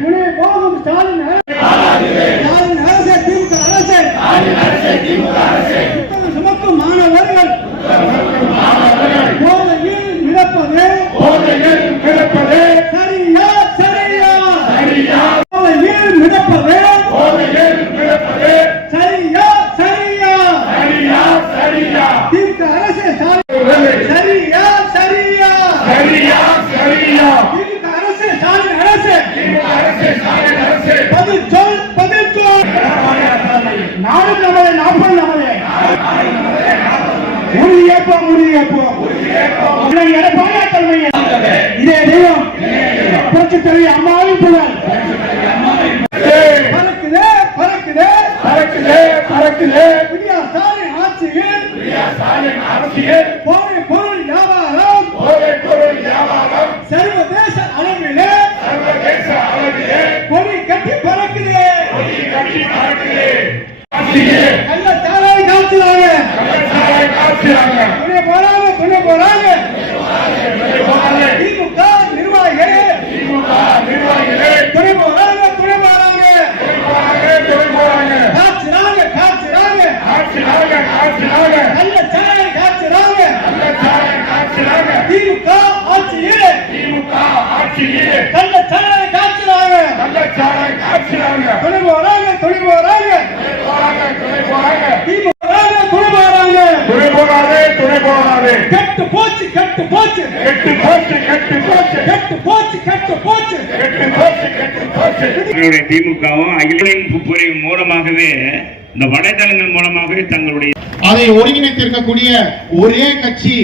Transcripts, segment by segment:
துணை போகும் ஸ்டாலின் ஸ்டாலின் அரசே. திமுக அரசே திமுக அரசே. புத்தகம் சுமக்கும் மாணவர்கள். போதையில் மிதப்பது. போதையில் மிதப்பது சரியா சரியா. சரியா போதையில் மிதப்பது. சரியா சரியா சரியா சரியா. திமுக எங்களுடைய திமுகவும் அகிலின் மூலமாகவே இந்த வலைதளங்கள் மூலமாகவே தங்களுடைய அதை ஒருங்கிணைத்திருக்கக்கூடிய ஒரே கட்சி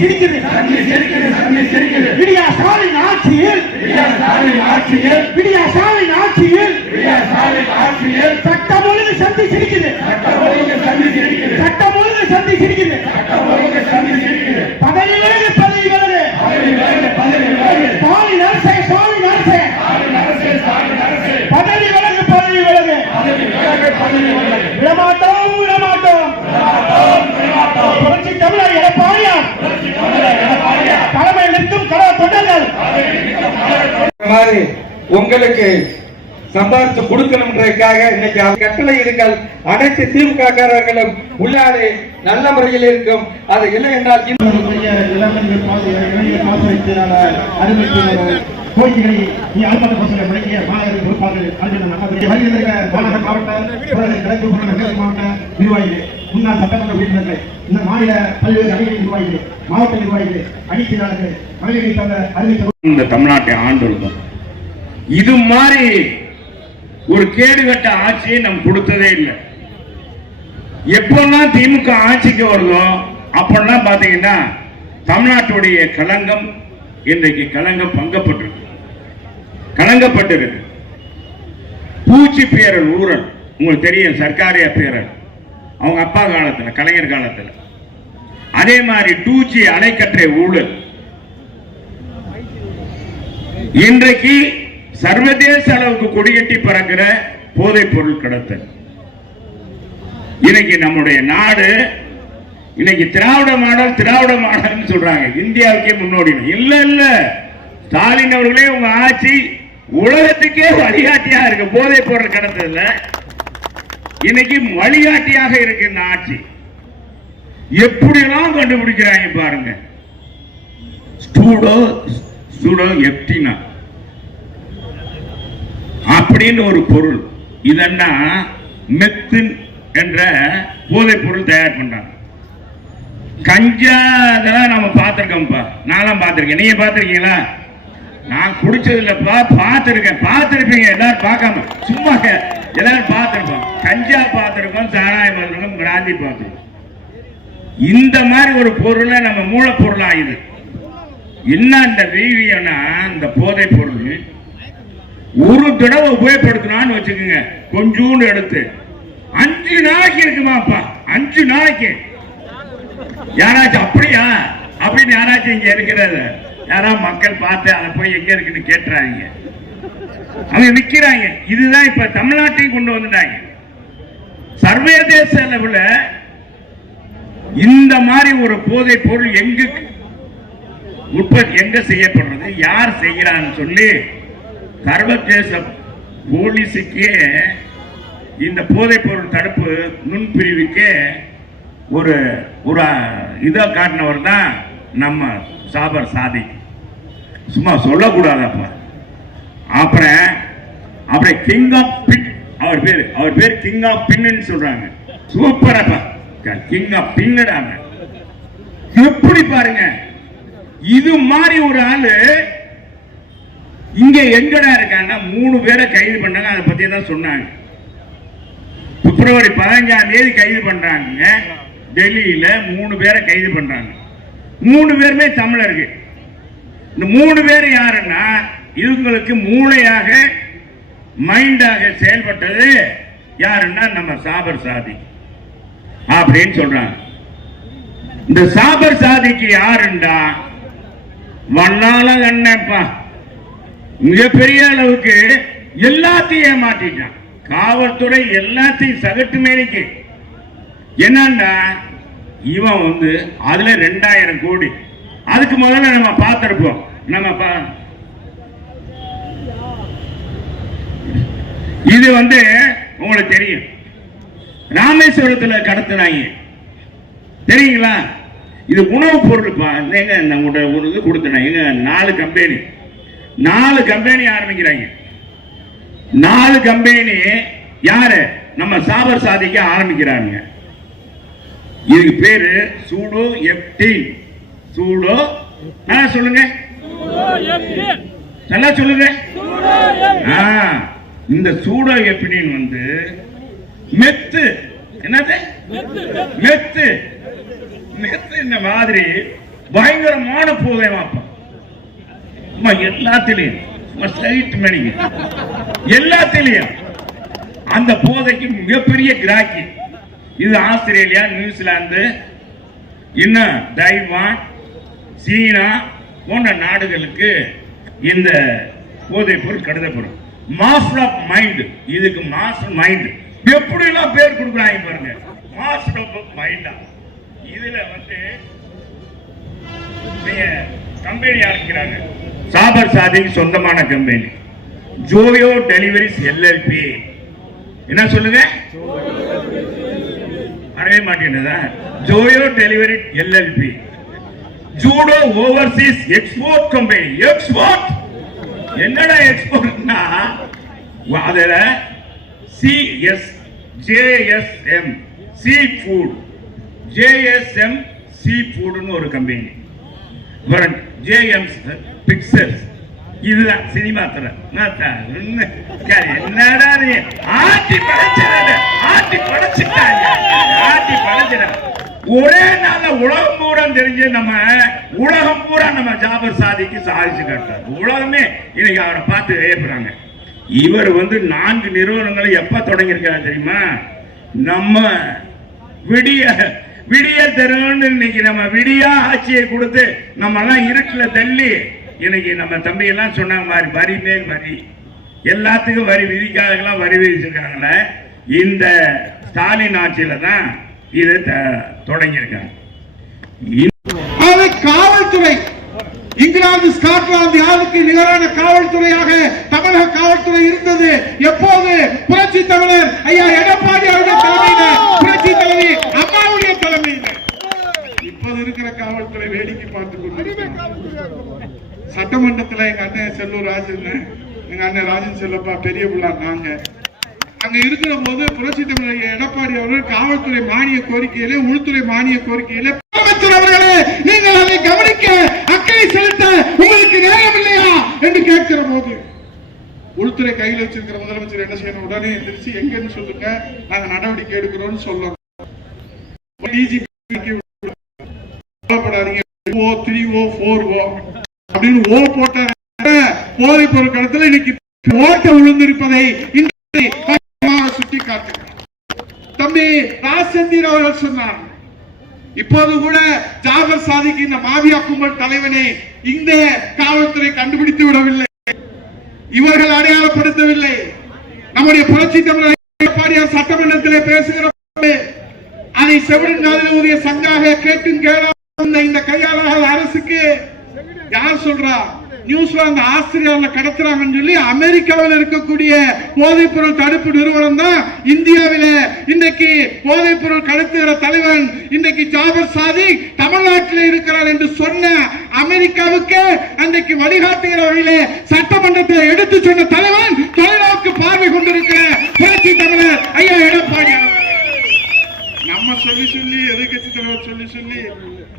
சிரிக்குது கண்ணு சிரிக்குது கண்ணு சிரிக்குது. விடியா ஸ்டாலின் ஆட்சியில் விடியா ஸ்டாலின் ஆட்சியில் விடியா ஸ்டாலின் ஆட்சியில் சட்டம் ஒழுங்கு சந்தி சிரிக்குது. உங்களுக்கு சம்பாதிச்சு கொடுக்கணும்ன்றதுக்காக இன்னைக்கு கட்டளை இருங்கள் அனைத்து திமுக காரர்களும் உள்ளாலே நல்ல முறையில் இருக்கும். அது இல்லை என்றால் கோயில்களை நீ அலுவலக மாவட்ட மாவட்ட நிர்வாகிகள் முன்னாள் சட்டமன்ற இந்த மாநில பல்வேறு அணிகளின் நிர்வாகிகள் மாவட்ட நிர்வாகிகள் அணித்தியாளர்கள் மகளிரை தந்த அறிவித்த இந்த தமிழ்நாட்டை ஆண்டு இது மாதிரி ஒரு கேடுகட்ட ஆட்சியை நம் கொடுத்ததே இல்லை. எப்பெல்லாம் திமுக ஆட்சிக்கு வருதோ அப்பெல்லாம் பார்த்தீங்கன்னா தமிழ்நாட்டுடைய களங்கம் இன்றைக்கு களங்கம் பங்கப்பட்டிருக்கு. களங்கப்பட்டிருக்கு. பூச்சி பேரல் ஊரல். உங்களுக்கு தெரியும் சர்க்காரிய பேரல். அவங்க அப்பா காலத்தில் கலைஞர் காலத்தில். அதே மாதிரி டூச்சி அணைக்கற்றை ஊழல். இன்றைக்கு சர்வதேச அளவுக்கு கொடிகட்டி பறக்கிற போதைப் பொருள் கடத்தல். இன்னைக்கு நம்முடைய நாடு இன்னைக்கு திராவிட மாடல் திராவிட மாடல்னு சொல்றாங்க. இந்தியாவுக்கே முன்னோடி இல்ல இல்ல. ஸ்டாலின் அவர்களே உங்க ஆட்சி உலகத்துக்கே வழிகாட்டியா இருக்கு. போதைப் பொருள் கடத்தல இன்னைக்கு வழிகாட்டியாக இருக்கு இந்த ஆட்சி. எப்படிலாம் கண்டுபிடிக்கிறாங்க பாருங்க. ஸ்டூடோ ஸ்டூடோ எப்டினா அப்படின்னு ஒரு பொருள். இதென்னா மெத்தின் என்ற போதைப் பொருள் தயார் பண்றாங்க. கஞ்சா இதெல்லாம் நம்ம பார்த்துருக்கோம்ப்பா. நான்லாம் பார்த்துருக்கேன். நீங்க பார்த்துருக்கீங்களா? நான் குடிச்சது இல்லப்பா பார்த்துருக்கேன். பார்த்துருப்பீங்க எல்லாரும் பார்க்காம. சும்மா கே- எல்லாரும் பார்த்துருப்போம். கஞ்சா பார்த்துருக்கோம் சாராயம் பார்த்துருக்கோம் பிராந்தி பார்த்துருக்கோம். இந்த மாதிரி ஒரு பொருளை நம்ம மூலப்பொருளாக இது என்ன இந்த வீவியன்னா இந்த போதைப் பொருள் ஒரு தடவை உபயோகப்படுத்தினான்னு வச்சுக்கோங்க. கொஞ்சோன்னு எடுத்து. அஞ்சு நாளைக்கு இருக்குமாப்பா. அஞ்சு நாளைக்கு. யாராச்சும் அப்படியா? அப்படின்னு யாராச்சும் இங்க இருக்கிறது யாரா மக்கள் பார்த்து அதை போய் எங்க இருக்குன்னு கேட்டுறாங்க அவங்க விக்கிறாங்க இதுதான் இப்ப தமிழ்நாட்டையும் கொண்டு வந்துட்டாங்க. சர்வதேச அளவுல இந்த மாதிரி ஒரு போதை பொருள் எங்க உற்பத்தி எங்க செய்யப்படுறது யார் செய்கிறான்னு சொல்லி சர்வதேச போலீஸுக்கே இந்த போதைப் பொருள் தடுப்பு நுண்பிரிவுக்கே ஒரு ஒரு இதை காட்டினவர் தான் நம்ம சாபர் சாதி. சும்மா சொல்லக்கூடாதப்ப. அப்புறம் அப்புறம் கிங் ஆஃப் பின் அவர் பேர் அவர் பேர் கிங் ஆஃப் பின்னு சொல்றாங்க. சூப்பரப்பா கிங் ஆஃப் பின்னடாங்க எப்படி பாருங்க. இது மாதிரி ஒரு ஆளு இங்க எங்கடா இருக்காங்கன்னா மூணு பேரை கைது பண்ணாங்க அதை பத்தி தான் சொன்னாங்க. பிப்ரவரி பதினஞ்சாம் தேதி கைது பண்றாங்க. டெல்லியில மூணு பேரை கைது பண்றாங்க. மூணு பேருமே தமிழர்கள். இந்த மூணு பேர் யாருன்னா இவங்களுக்கு மூளையாக மைண்டாக செயல்பட்டது யாருன்னா நம்ம சாபர் சாதி. அப்படின்னு சொல்றாங்க. இந்த சாபர் சாதிக்கு யாருண்டா? வண்ணால கண்ணப்பா மிகப்பெரிய அளவுக்கு எல்லாத்தையும் ஏமாற்றிட்டான் காவல்துறை எல்லாத்தையும் சகட்டு மேலிக்கு என்னன்னா இவன் வந்து அதுல ரெண்டாயிரம் கோடி. அதுக்கு முதல்ல நம்ம பார்த்திருப்போம். நம்ம பா- இது வந்து உங்களுக்கு தெரியும். ராமேஸ்வரத்தில் கடத்தினாங்க. தெரியுங்களா? இது உணவுப் பொருள்ப்பா எங்க ஒரு இது கொடுத்தேன். எங்க நாலு கம்பெனி நாலு கம்பெனி ஆரம்பிக்கிறாங்க. நாலு கம்பெனி யாரு? நம்ம சாபர் சாதிக்க ஆரம்பிக்கிறாங்க. இதுக்கு பேரு சூடோ எப்டீன் சூடோ நல்லா சொல்லுங்க. நல்லா சொல்லுங்க. இந்த சூடோ எப்டீன் வந்து மெத்து. என்னது? மெத்து. மெத்து. இந்த மாதிரி பயங்கரமான போதைமாப்பா சும்மா எல்லாத்திலையும். ஸ்ட்ரைட் மணிங்க எல்லாத்திலையும். அந்த போதைக்கு மிகப்பெரிய கிராக்கி. இது ஆஸ்திரேலியா நியூசிலாந்து இன்னும் தைவான் சீனா போன்ற நாடுகளுக்கு இந்த போதைப் பொருள் கருதப்படும். மாஸ்டர் ஆஃப் மைண்ட் இதுக்கு மாஸ்டர் மைண்ட் எப்படி எல்லாம் பேர் கொடுக்குறாங்க பாருங்க. மாஸ்டர் ஆஃப் மைண்டா இதுல வந்து நீங்க கம்பெனி ஆரம்பிக்கிறாங்க. சாபர் சாதிக்கு சொந்தமான கம்பெனி ஜோயோ டெலிவரிஸ் எல்எல்பி என்ன சொல்லுங்க? அடைய மாட்டேங்குதா Joyo delivery LLP Judo overseas export company export என்னடா எக்ஸ்போர்ட்னா அதுல CS JSM C food JSM C ஃபுட்னு ஒரு கம்பெனி ஜேஎம்ஸ் பிக்சர்ஸ் இதுதான் சினிமா துறை. நாத்தா, என்னடா நீ ஆட்டி படைச்சிட ஆட்டி படைச்சிட்டாங்க. ஆட்டி படைச்சிட. ஒரே நாள்ல உலகம் பூரா தெரிஞ்சு நம்ம உலகம் பூரா நம்ம ஜாபர் சாதிக்கு சாதிச்சு காட்டார் உலகமே இன்னைக்கு அவரை பார்த்து வியப்புறாங்க. இவர் வந்து நான்கு நிறுவனங்களை எப்ப தொடங்கியிருக்காரு தெரியுமா? நம்ம விடிய விடிய தருவோம்னு இன்னைக்கு நம்ம விடியா ஆட்சியை கொடுத்து நம்ம எல்லாம் இருட்டுல தள்ளி இன்னைக்கு நம்ம தம்பி எல்லாம் சொன்னாங்க மாதிரி வரி மேல் வரி. எல்லாத்துக்கும் வரி விதிக்காதெல்லாம் வரி விதிச்சிருக்காங்களே. இந்த ஸ்டாலின் ஆட்சியில தான் இது தொடங்கியிருக்காங்க. காவல்துறை. இங்கிலாந்து ஸ்காட்லாந்து யாருக்கு நிகரான காவல்துறையாக தமிழக காவல்துறை இருந்தது? எப்போது புரட்சி தமிழர்? ஐயா எடப்பாடி அவர்கள் தலைமையில புரட்சி தலைவி அம்மாவுடைய தலைமையில இப்போது இருக்கிற காவல்துறை வேடிக்கை பார்த்து கொண்டிருக்கிறது சட்டமன்றத்துல எங்க அண்ணன் செல்லூர் ராஜன் எங்க அண்ணன் ராஜன் செல்லப்பா பெரிய புள்ளா நாங்க. அங்க இருக்கிற போது புரட்சி தமிழர் எடப்பாடி அவர்கள் காவல்துறை மானிய கோரிக்கையிலே உள்துறை மானிய கோரிக்கையிலே முதலமைச்சர் அவர்களே நீங்கள் அதை கவனிக்க அக்கறை செலுத்த உங்களுக்கு நேரம் இல்லையா என்று கேட்கிற போது உள்துறை கையில் வச்சிருக்கிற முதலமைச்சர் என்ன செய்யணும்? உடனே எந்திரிச்சு எங்கன்னு சொல்லுங்க நாங்க நடவடிக்கை எடுக்கிறோம்னு சொல்லணும். டிஜிபி கவலைப்படாதீங்க. ஓ த்ரீ ஓ ஃபோர் ஓ அப்படின்னு ஓ போட்ட போதை பொருள் கடத்தல இன்னைக்கு ஓட்ட விழுந்திருப்பதை இன்றைக்கு சுட்டி காட்டுகிறார் தம்பி ராசந்தீர் அவர்கள் சொன்னார் இப்போது கூட ஜாபர் சாதிக்கு இந்த மாவியா கும்பல் தலைவனை இந்த காவல்துறை கண்டுபிடித்து விடவில்லை. இவர்கள் அடையாளப்படுத்தவில்லை. நம்முடைய புரட்சி தமிழர் எடப்பாடியார் சட்டமன்றத்திலே பேசுகிற அதை செவிடன் காதில் ஊதிய சங்காக கேட்டும் கேளாத இந்த கையாளர்கள் அரசுக்கு யார் சொல்றா நியூசிலாந்து ஆஸ்திரேலியாவில் கடத்துறாங்கன்னு சொல்லி அமெரிக்காவில் இருக்கக்கூடிய போதைப் பொருள் தடுப்பு நிறுவனம் தான் இந்தியாவில இன்னைக்கு போதைப் பொருள் கடத்துகிற தலைவன் இன்னைக்கு ஜாபர் சாதி தமிழ்நாட்டில் இருக்கிறார் என்று சொன்ன அமெரிக்காவுக்கு அன்றைக்கு வழிகாட்டுகிற வகையிலே சட்டமன்றத்தில் எடுத்து சொன்ன தலைவன் தொலைநோக்கு பார்வை கொண்டிருக்கிற புரட்சி தமிழர் ஐயா எடப்பாடி அவர்கள். நம்ம சொல்லி சொல்லி எதிர்கட்சி தலைவர் சொல்லி சொல்லி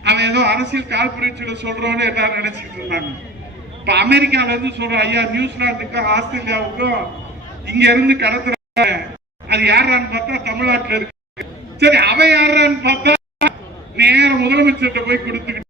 அவன் ஏதோ அரசியல் கார்பரேட்ல சொல்றோன்னு எல்லாரும் நினைச்சிட்டு இருந்தாங்க. இப்ப அமெரிக்கால இருந்து சொல்ற ஐயா நியூசிலாந்துக்கும் ஆஸ்திரேலியாவுக்கும் இங்க இருந்து கடத்துறாங்க அது யாரான்னு பார்த்தா தமிழ்நாட்டுல இருக்கு. சரி அவன் யாரான்னு பார்த்தா நேரம் முதலமைச்சர்கிட்ட போய் கொடுத்துக்கிட்டு